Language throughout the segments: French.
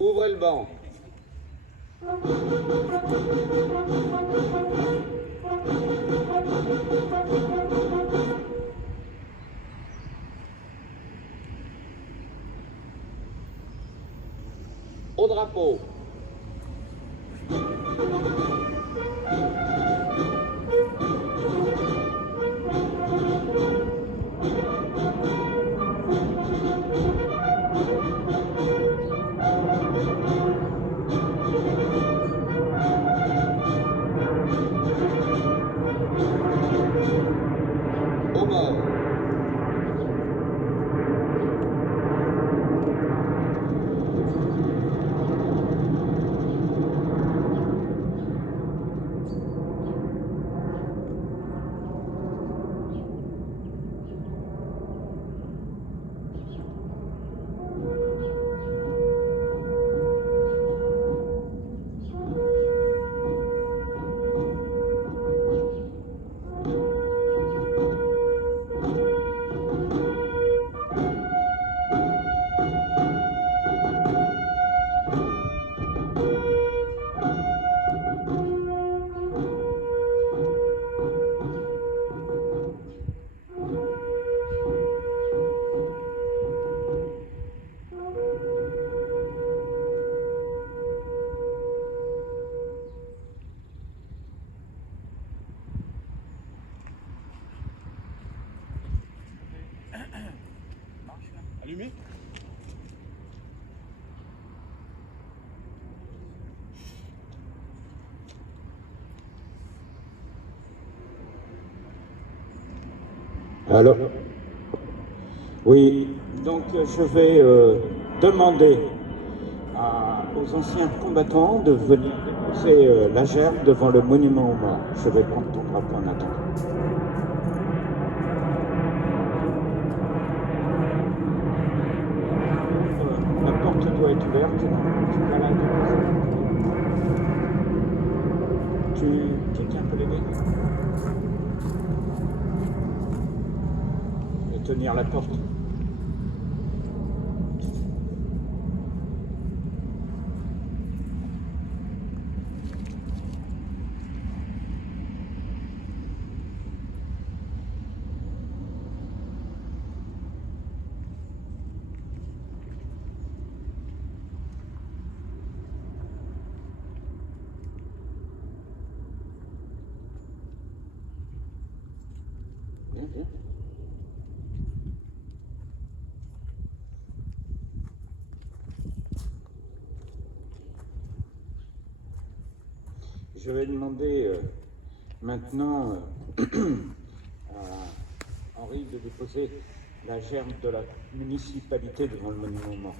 Ouvrez le banc. Au drapeau. Au mort. Allumé. Allô? Oui, donc je vais demander aux anciens combattants de venir déposer la gerbe devant le monument aux morts. Je vais prendre ton drapeau en attendant. La porte doit être ouverte. Tu vas la déposer. Tu tiens un peu les mains et tenir la porte. Bien, bien. Je vais demander maintenant à Henri de déposer la gerbe de la municipalité devant le monument aux morts.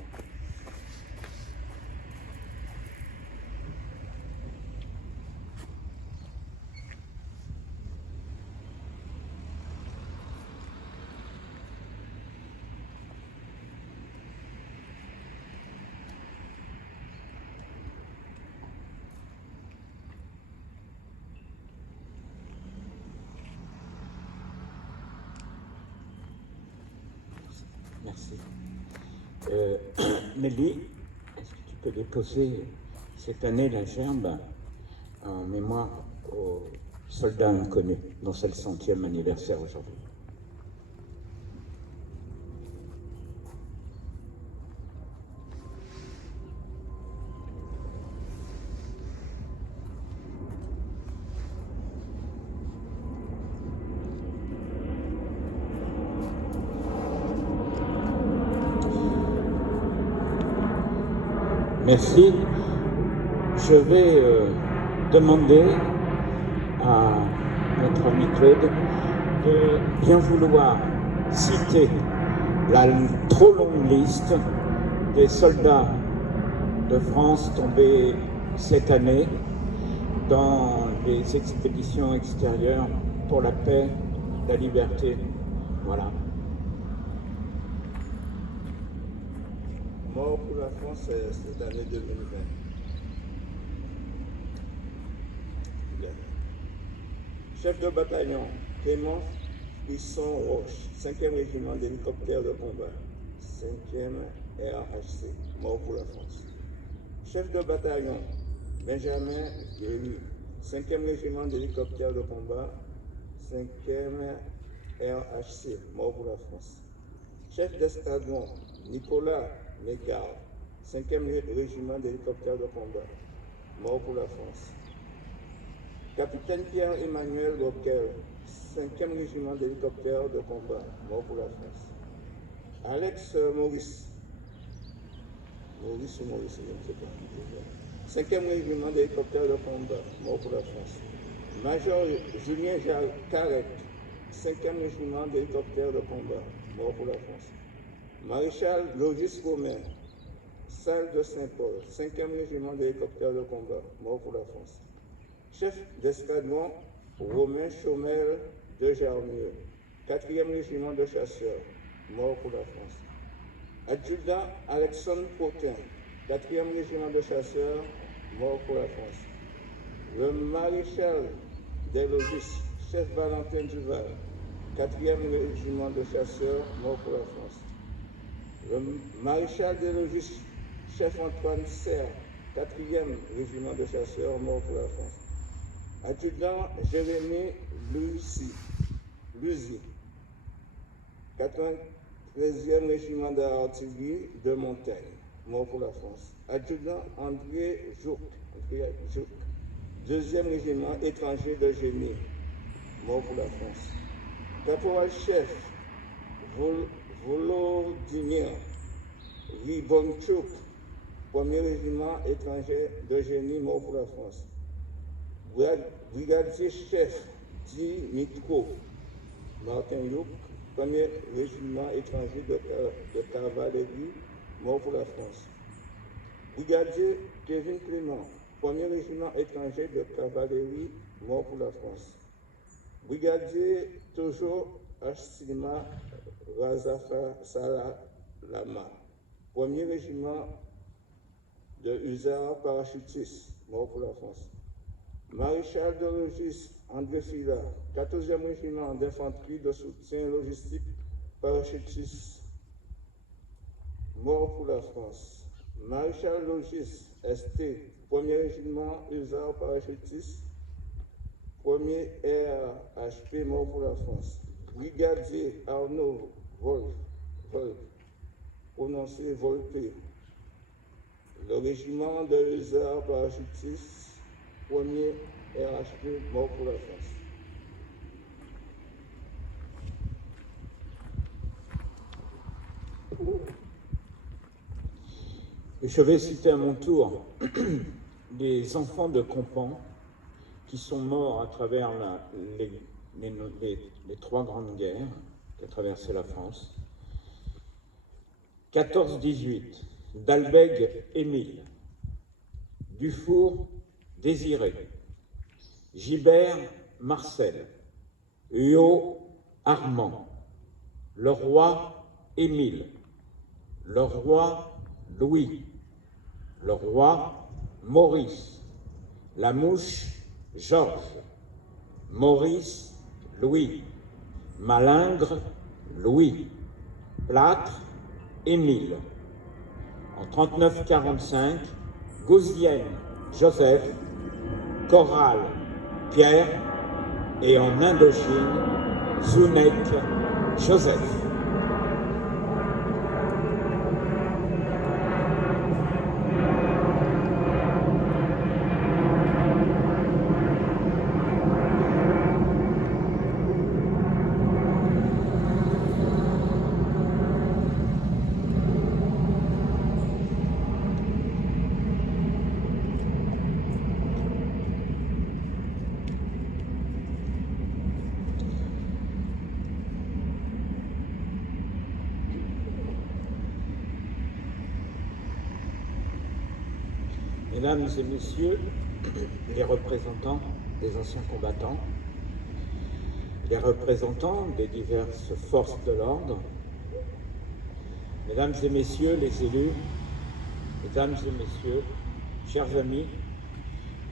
Merci. Nelly, est-ce que tu peux déposer cette année la gerbe en mémoire aux soldats inconnus, dont c'est le 100e anniversaire aujourd'hui? Merci. Je vais demander à notre ami Claude de bien vouloir citer la trop longue liste des soldats de France tombés cette année dans les expéditions extérieures pour la paix, la liberté. Voilà. Mort pour la France cette année 2020. Bien. Chef de bataillon, Clément Buisson Roche, 5e régiment d'hélicoptères de combat, 5e RHC, mort pour la France. Chef de bataillon, Benjamin Guéry, 5e régiment d'hélicoptères de combat, 5e RHC, mort pour la France. Chef d'escadron, Nicolas Mégard, 5e régiment d'hélicoptères de combat, mort pour la France. Capitaine Pierre-Emmanuel Roquel, 5e régiment d'hélicoptères de combat, mort pour la France. Alex Maurice, je ne sais pas. 5e régiment d'hélicoptères de combat, mort pour la France. Major Julien Carrec, 5e régiment d'hélicoptères de combat, mort pour la France. Maréchal Logis Romain, salle de Saint-Paul, 5e régiment d'hélicoptères de combat, mort pour la France. Chef d'escadron Romain Chaumel de Jarmieux, 4e régiment de chasseurs, mort pour la France. Adjudant Alexandre Potin, 4e régiment de chasseurs, mort pour la France. Le maréchal des logis, chef Valentin Duval, 4e régiment de chasseurs, mort pour la France. Le maréchal des logis, chef Antoine Serre, 4e régiment de chasseurs, mort pour la France. Adjudant Jérémy Luzy, 93e régiment d'artillerie de Montagne, mort pour la France. Adjudant André Jouk, 2e régiment étranger de Génie, mort pour la France. Caporal-chef Volodymyr Ribonchuk, 1er régiment étranger de Génie, mort pour la France. Brigadier-chef Dimitro Martin Youk, 1er régiment étranger de cavalerie, mort pour la France. Brigadier Kevin Clément, 1er régiment étranger de cavalerie, mort pour la France. Brigadier Tojo Ashima Razafa Salalama, 1er régiment de hussards parachutistes, mort pour la France. Maréchal de logis André Fila, 14e régiment d'infanterie de soutien logistique parachutiste, mort pour la France. Maréchal logis ST, 1er régiment hussards parachutistes, 1er RHP, mort pour la France. Brigadier Arnaud Volpe, prononcé Volpe, le régiment de hussards parachutistes, 1er RHP, mort pour la France. Je vais citer à mon tour des enfants de Campan qui sont morts à travers les trois grandes guerres qui ont traversé la France. 14-18, Dalbègue Émile, Dufour Désiré, Gibert Marcel, Huot Armand, Leroy Émile, Leroy Louis, Leroy Maurice, Lamouche Georges, Maurice Louis, Malingre Louis, Plâtre Émile. En 39-45, Gauzienne Joseph, Corral Pierre et en Indochine, Zounek Joseph. Mesdames et messieurs, les représentants des anciens combattants, les représentants des diverses forces de l'ordre, mesdames et messieurs les élus, mesdames et messieurs, chers amis,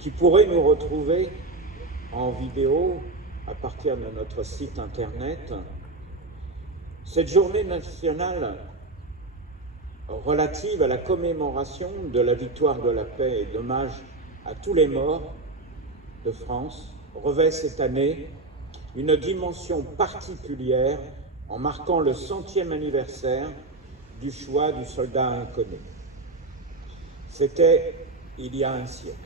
qui pourraient nous retrouver en vidéo à partir de notre site internet, cette journée nationale relative à la commémoration de la victoire de la paix et d'hommage à tous les morts de France revêt cette année une dimension particulière en marquant le 100e anniversaire du choix du soldat inconnu. C'était il y a un siècle.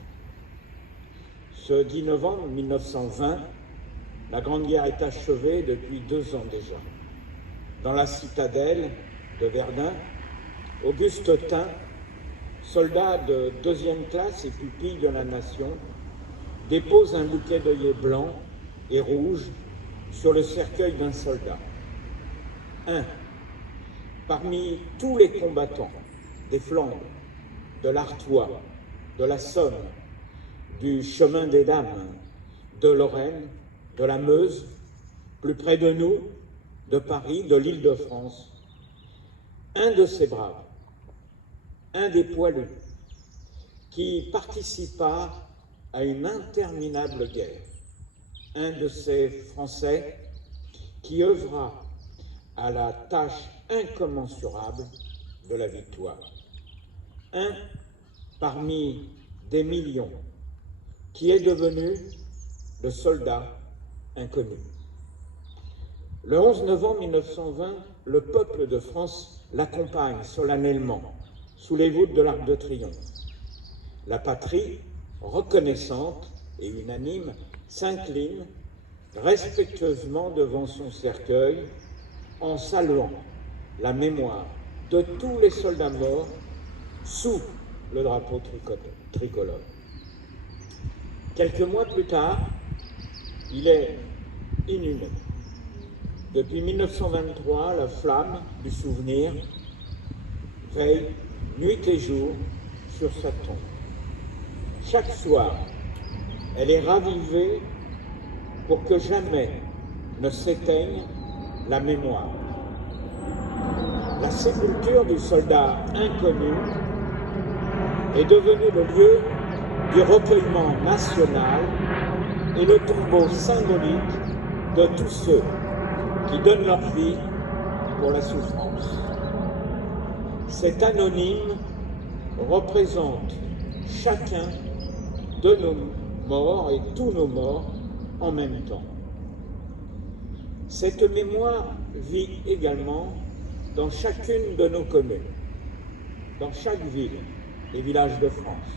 Ce 10 novembre 1920, la Grande Guerre est achevée depuis 2 ans déjà. Dans la citadelle de Verdun, Auguste Tin, soldat de 2e classe et pupille de la nation, dépose un bouquet d'œillets blancs et rouges sur le cercueil d'un soldat. Un, parmi tous les combattants des Flandres, de l'Artois, de la Somme, du chemin des Dames, de Lorraine, de la Meuse, plus près de nous, de Paris, de l'Île-de-France, un de ces braves, un des poilus, qui participa à une interminable guerre, un de ces Français qui œuvra à la tâche incommensurable de la victoire. Un parmi des millions qui est devenu le soldat inconnu. Le 11 novembre 1920, le peuple de France l'accompagne solennellement sous les voûtes de l'Arc de Triomphe. La patrie, reconnaissante et unanime, s'incline respectueusement devant son cercueil en saluant la mémoire de tous les soldats morts sous le drapeau tricolore. Quelques mois plus tard, il est inhumé. Depuis 1923, la flamme du souvenir veille nuit et jour sur sa tombe. Chaque soir, elle est ravivée pour que jamais ne s'éteigne la mémoire. La sépulture du soldat inconnu est devenue le lieu du recueillement national et le tombeau symbolique de tous ceux qui donnent leur vie pour la souffrance. Cet anonyme représente chacun de nos morts et tous nos morts en même temps. Cette mémoire vit également dans chacune de nos communes, dans chaque ville et village de France,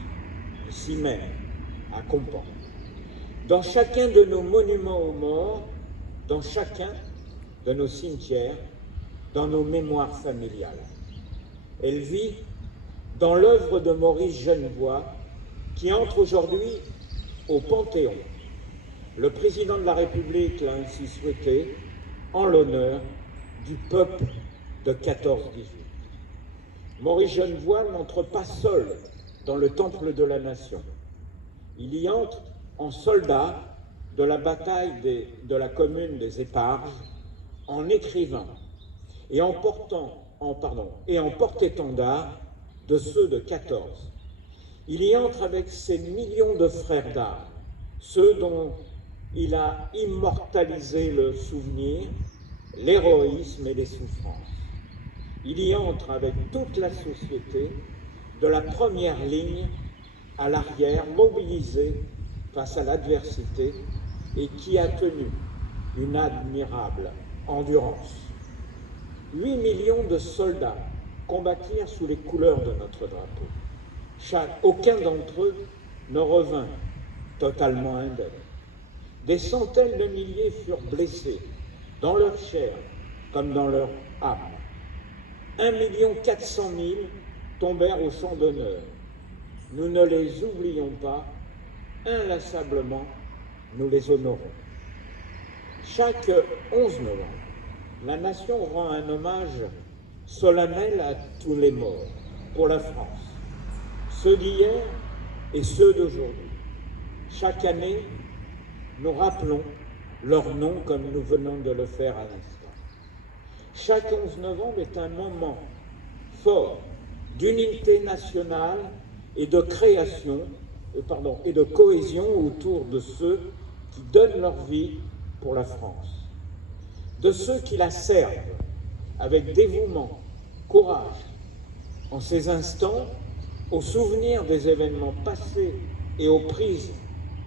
ici même, à Compan, dans chacun de nos monuments aux morts, dans chacun de nos cimetières, dans nos mémoires familiales. Elle vit dans l'œuvre de Maurice Genevoix, qui entre aujourd'hui au Panthéon. Le président de la République l'a ainsi souhaité, en l'honneur du peuple de 14-18. Maurice Genevoix n'entre pas seul dans le temple de la nation. Il y entre en soldat de la bataille de la commune des Éparges, en écrivain et en porte-étendard de ceux de 14. Il y entre avec ses millions de frères d'armes, ceux dont il a immortalisé le souvenir, l'héroïsme et les souffrances. Il y entre avec toute la société, de la première ligne à l'arrière, mobilisée face à l'adversité et qui a tenu une admirable endurance. 8 millions de soldats combattirent sous les couleurs de notre drapeau. Aucun d'entre eux ne revint totalement indemne. Des centaines de milliers furent blessés dans leur chair comme dans leur âme. 1 400 000 tombèrent au champ d'honneur. Nous ne les oublions pas, inlassablement, nous les honorons. Chaque 11 novembre, la nation rend un hommage solennel à tous les morts pour la France, ceux d'hier et ceux d'aujourd'hui. Chaque année, nous rappelons leurs noms comme nous venons de le faire à l'instant. Chaque 11 novembre est un moment fort d'unité nationale et de création, et de cohésion autour de ceux qui donnent leur vie pour la France, de ceux qui la servent avec dévouement, courage En ces instants, au souvenir des événements passés et aux prises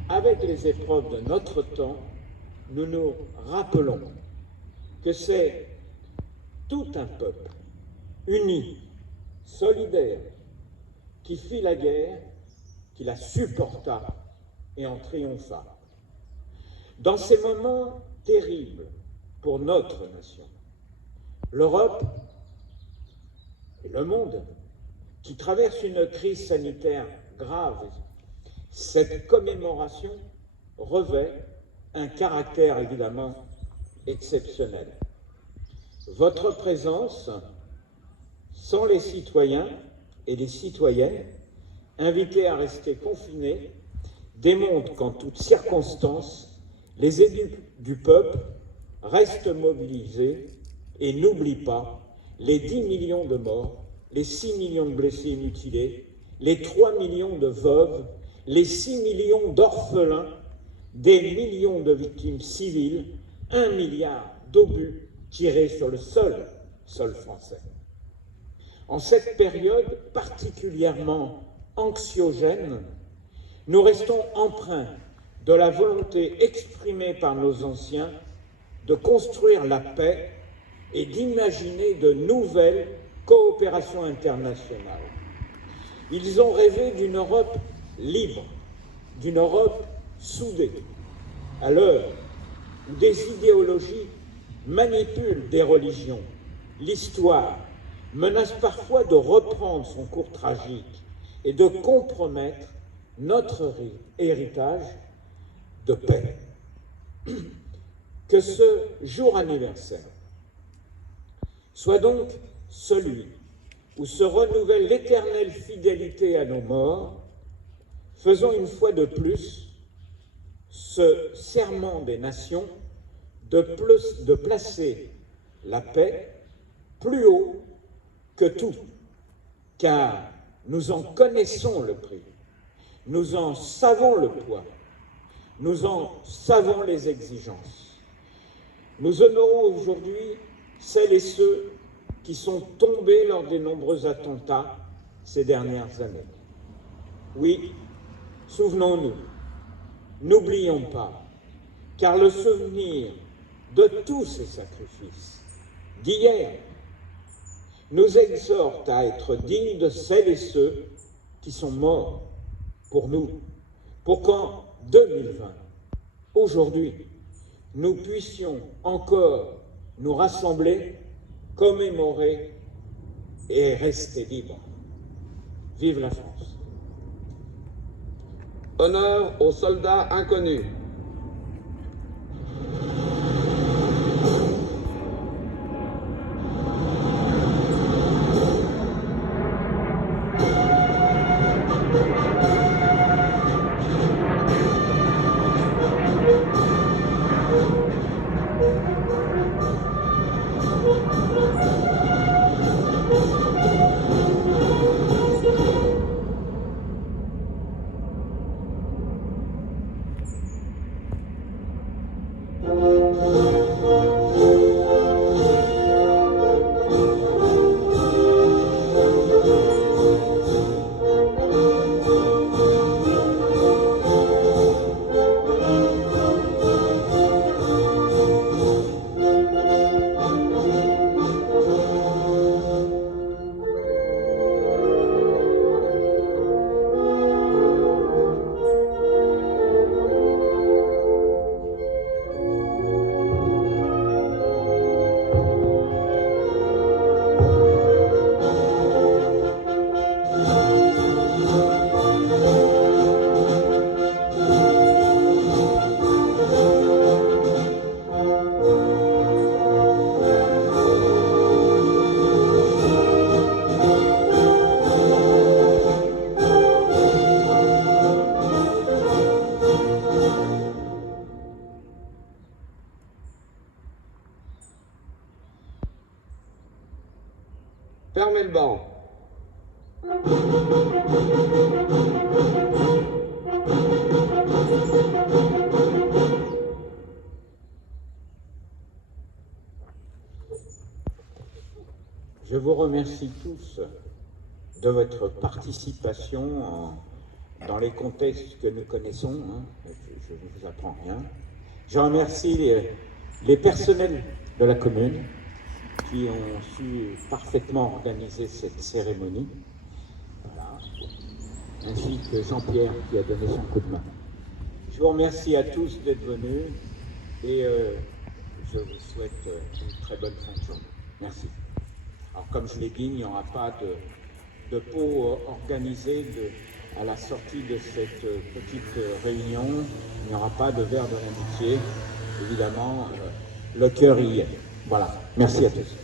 avec les épreuves de notre temps, nous nous rappelons que c'est tout un peuple uni, solidaire, qui fit la guerre, qui la supporta et en triompha. Dans ces moments terribles pour notre nation, l'Europe et le monde, qui traverse une crise sanitaire grave, cette commémoration revêt un caractère évidemment exceptionnel. Votre présence, sans les citoyens et les citoyennes, invités à rester confinés, démontre qu'en toutes circonstances, les élus du peuple restent mobilisés et n'oublient pas les 10 millions de morts, les 6 millions de blessés et mutilés, les 3 millions de veuves, les 6 millions d'orphelins, des millions de victimes civiles, 1 milliard d'obus tirés sur le sol français. En cette période particulièrement anxiogène, nous restons empreints de la volonté exprimée par nos anciens de construire la paix et d'imaginer de nouvelles coopérations internationales. Ils ont rêvé d'une Europe libre, d'une Europe soudée. À l'heure où des idéologies manipulent des religions, l'histoire menace parfois de reprendre son cours tragique et de compromettre notre héritage de paix. Que ce jour anniversaire soit donc celui où se renouvelle l'éternelle fidélité à nos morts. Faisons une fois de plus ce serment des nations de placer la paix plus haut que tout, car nous en connaissons le prix, nous en savons le poids, nous en savons les exigences. Nous honorons aujourd'hui celles et ceux qui sont tombés lors des nombreux attentats ces dernières années. Oui, souvenons-nous, n'oublions pas, car le souvenir de tous ces sacrifices d'hier nous exhorte à être dignes de celles et ceux qui sont morts pour nous, pour qu'en 2020, aujourd'hui, nous puissions encore nous rassembler, commémorer et rester libres. Vive la France. Honneur aux soldats inconnus. Fermez le banc. Je vous remercie tous de votre participation dans les contextes que nous connaissons. Hein. Je ne vous apprends rien. Je remercie les personnels de la commune qui ont su parfaitement organiser cette cérémonie. Voilà. Ainsi que Jean-Pierre qui a donné son coup de main. Je vous remercie à tous d'être venus et je vous souhaite une très bonne fin de journée. Merci. Alors comme je l'ai dit, il n'y aura pas de pot organisé à la sortie de cette petite réunion. Il n'y aura pas de verre de l'amitié. Évidemment, le cœur y est. Voilà. Merci à tous.